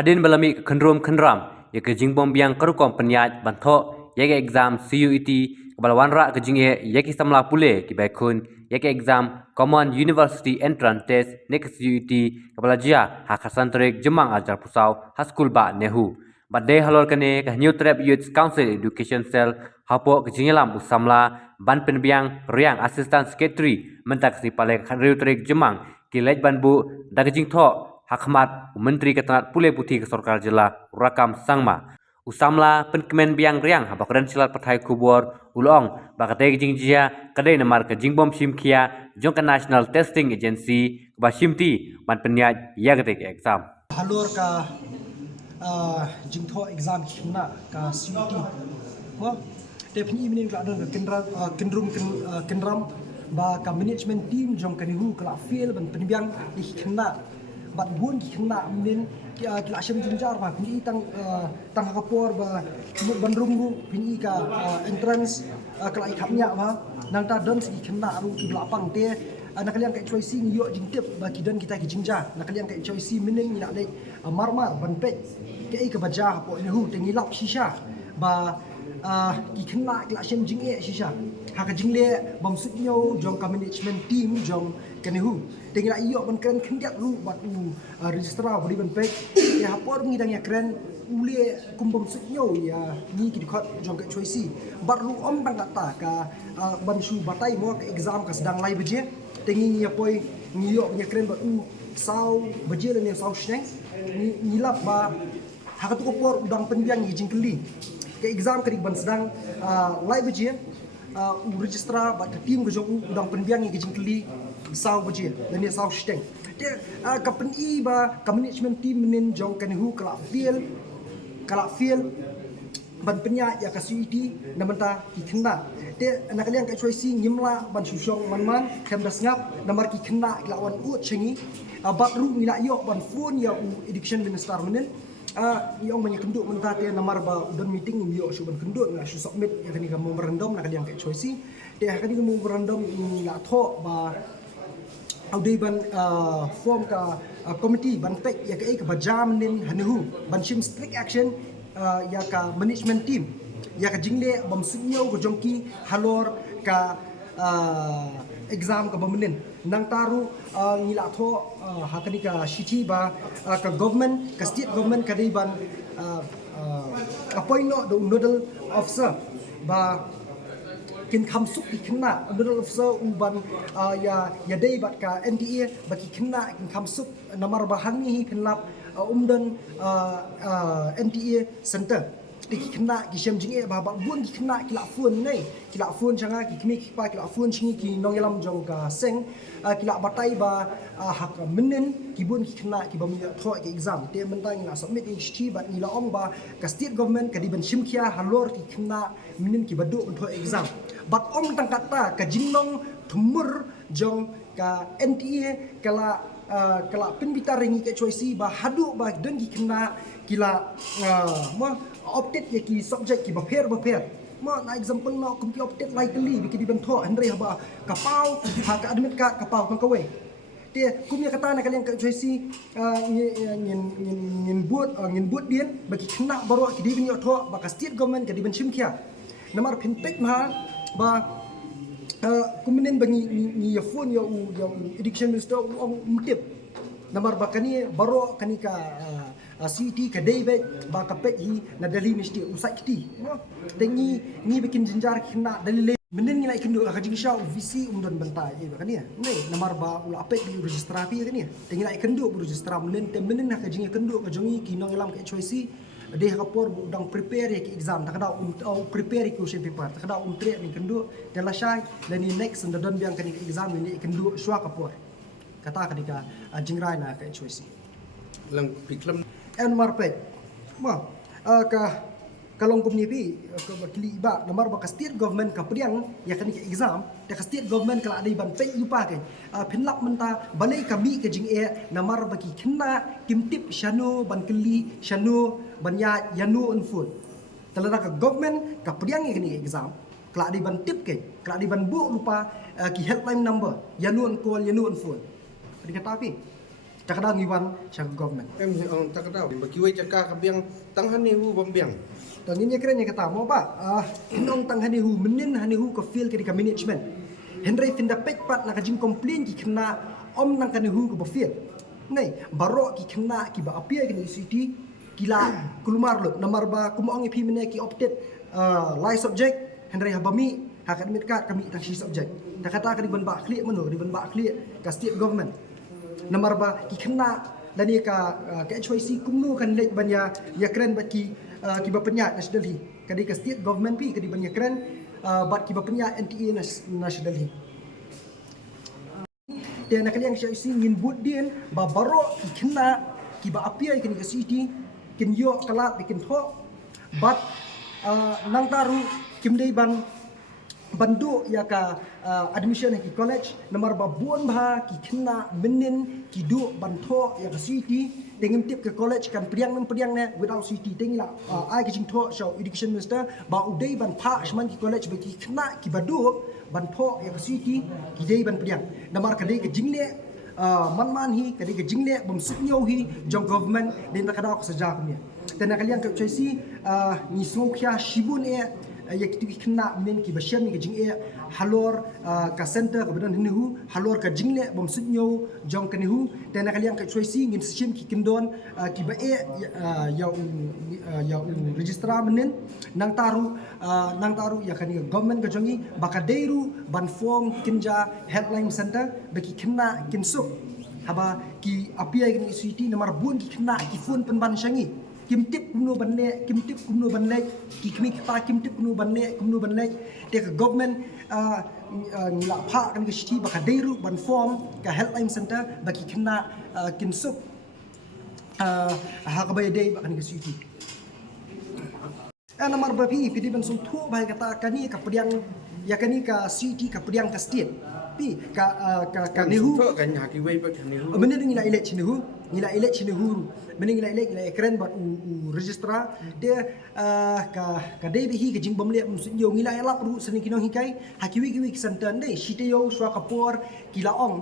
Hadin balami ke kendram ya ke jingbom biang kerukom penyaj bantok ya ke exam CUET kebalawan rak ke jingye ya ke samla pule ki baikun ya ke exam Common University Entrance Test nek CUET kebalajia hakasan terik jemang ajar pusau haskul ba nehu badai halor kene ke New Trap Youth Council Education Cell hapo ke jingelam usamla ban penbiang riang Assistant Secretary mentak si palek New Trap jemang kilej banbu daging tho Hakmat Menteri Ketenat Pule Putih ke Sorkar Jela Rakam Sangma Usamla penkemen biang riang habakren silat patai kubur ulong bakate jingjia kadai namar ke jingbom simkia jongka National Testing Agency ba simti ban penyaj ya ke exam halor ka jingtho exam khna ka CUT mo tepni minin ka don kendram ba ka management team jong ka nihu kala fail ban penbiang khna bat bun khna minin kila syam jinjar ba pini tang kapor ba bandrungu pini ka entrance kala ikhapnya ba nang ta don si khna ru ki lapang te nak kalian kai choice ni yo jingtip ba kidan kita ki jingja nak kalian kai choice minin ni nak le marmar ban pet ke ka baja po ni hu tengi lap shisha ba ki khna kila syam jinge shisha ha ka jingle bom sityo jong ka management team jong kanihu tengi la iyo ban kren khendiak ru bat u registrar bodi ban pet ya hapor ngi dang ya kren ule kumbom sityo ya ni ki khot jong ka choice bat ru om bang kata ka ban shu batai mo ka exam ka sedang lai beje tengi ni apoi ni yo nya kren bat u sau beje le ni sau shneng ni lap ba ha ka tu por udang penbiang yi jingkeli ke exam ka ban sedang lai beje u registrar bat team ko jong udang penbiang yi jingkeli sau beje le ni sau shneng dia ka peni ba ka management team menin jong kan hu kala feel ban penya ya ka CUET na menta ki khna te nak kalian ka choice ngimla ban susong man kem das ngap namar ki khna lawan u chengi bat ru ni la yo ban phone ya u education minister menin yang banyak kenduk menta te namar ba don meeting ni yo su ban kenduk na su submit ya kani ka memorandum nak kalian ka choice te kani ka memorandum ni la tho ba audai ban form ka committee ban tek ya ka bajam nin hanehu ban shim strict action ya ka management team ya ka jingle bam sinyo ko jongki halor ka exam ka bamenin nang taru ngila tho hakani ka city ba ka government ka state government ka dei ban appoint the nodal officer ba kin khamsuk ikhna nodal officer uban ya dei bat ka NDA baki khna kin khamsuk namar bahan ni khinlap umdan NTA center di khna ki shem jinge ba bun ki khna ki la phun nei ki la phun changa ki khmi ki pa ki la phun chingi ki nong yalam jong ka seng ki la batai ba hak menen ki bun ki khna ki bam tho ki exam te mentang la submit HT ba ni la ong ba ka state government ka di ban shimkhia halor ki khna menen ki badu tho exam bat ong tang kata ka jingnong thumur jong ka NTA kala penbita ringi ke choice ba hadu ba dan ki kena kila ma opted ya ki subject ki ba pher ma na example no kumpi opted likely bi ki bentho andre ba kapau ha ka admit ka kapau kan kawe te kumya kata na kalian ke choice ngin buat bien bagi kena baru ki di bin yo tho ba ka state government ka di ben chimkia namar pinpek ma ba kemudian bagi ni phone ya education minister mutip namar bakani baro kani ka CT ka David ba ka pet hi na dali misti usai kiti tengi ni bikin jinjar kena dalile menen ngilai kendo ka jingsha visi umdan bentai ba kani ne namar ba ula apet di registrapi kani tengi lai kendo registra menen te menen ka jinga kendo ka jongi kinong ilam ka choice deh kapor udang prepare ya ki exam tak ada prepare question paper tak ada tre ni kendo dela syai dan ni next and dan biang kan exam ni kendo shwa kapor kata kadika jingrai na ka choice lang piklam en marpet ma ka kalong kumni pi ka kili ba nomor ba ka state government ka priang ya kan ka exam ta ka state government kala adai ban pe yupa ke phinlap menta balai kami ke jing e namar ba ki khinna kimtip shano ban kili shano banya yanu unfun talada ka government ka priang ke ni exam kala adai ban tip ke kala adai ban bu lupa ki helpline number yanu un call yanu unfun dikata pi cakada ngiwan cak government em tak tahu bagi wei cakap kabiang tanghan ni hu bombiang dan ini kira ni kata mau ba inong tang hanihu menin hanihu ke feel ke di management Henry finda pekpat nak jing komplain ki kena om nang hanihu ke bafil nei baro ki kena ki ba apia ki city kila kulumar lo nomor ba kumaong ipi mene ki update live subject Henry habami hak admit kat kami tang si subject tak kata ka di ban ba clear meno di ban ba clear ka state government nomor ba ki kena lani ka HYC kumnu kan lek banya ya keren bat ki ba penyat national hi kadi ka state government pi kadi banya keren bat ki ba penyat NTA national hi dan nak yang HYC ngin bud din ba baro ki kena ki ba apia ki ka city kin yo kalat bikin tho bat nang taru kim dei ban bandu ya ka admission ki college nomor ba buon ba ki kena menin ki du bantho ya ka city dengan tip ke college kan priang ne without city tengila ai ki jingtho show education minister ba udai ban pha shman ki college ba ki kena ki badu bantho ya ka city ki dei ban priang nomor ka dei ke jingle man hi ka dei ke jingle bom suknyo hi jong government din ta kada ko saja kumia dan kalian ke choisi ni sokya shibun ya kita kena men ki basyan ni jing halor ka center ka badan hinihu halor ka jingle bom sudnyo jong kanihu dan kalian ka choisi ngin sim ki kindon ki ba ya registra menen nang taru ya kani government ka jongi bakadeiru ban form kinja headline center baki kena kinsuk haba ki apia ki city nomor bun ki kena ki phone penban syangi kim tip kumno banne ki kmi pa kim tip kumno banne te ka government la pha kan ki city baka deiru ban form ka helpline center baki kena kinsuk ha ka bay dei baka ki city nomor bapi pidi ban sum thu bai kata kani ka pediang ya kani ka city ka pediang ka state pi ka nehu kan haki wei ba kan ni hu benar ngila elect chinihu benar ngila elect keren buat registra dia ka dei hi ke jing bomle yo ngila elap ru seni kinong hikai hakiwi santan dei shiteo swa kapor kila ong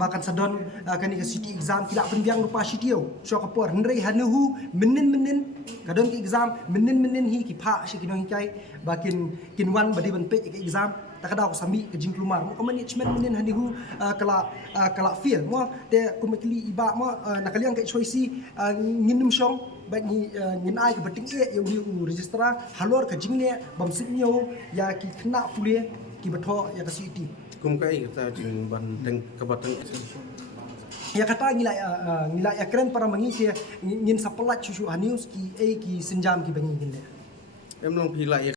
bahkan sadon kani ke city exam kila penbiang rupa shiteo swa kapor hendrei hanuhu menin kadon ke exam menin hi ki pha shi kinong hikai bakin kinwan badi ban pe ke exam tak ada aku sami ke jing kelumar mo management menin hanihu kala feel mo te kumekli iba mo nakaliang ke choisi nginum song ba ngin ai ke bating yo ni registra halor ka jingne bam sinyo ya ki kena pule ki batho ya ka city kum kai kata jing ban teng kabatang ya kata ngila ya keren para mengiki ngin sapelat cucu hanius ki senjam ki bangi ginde em long pi la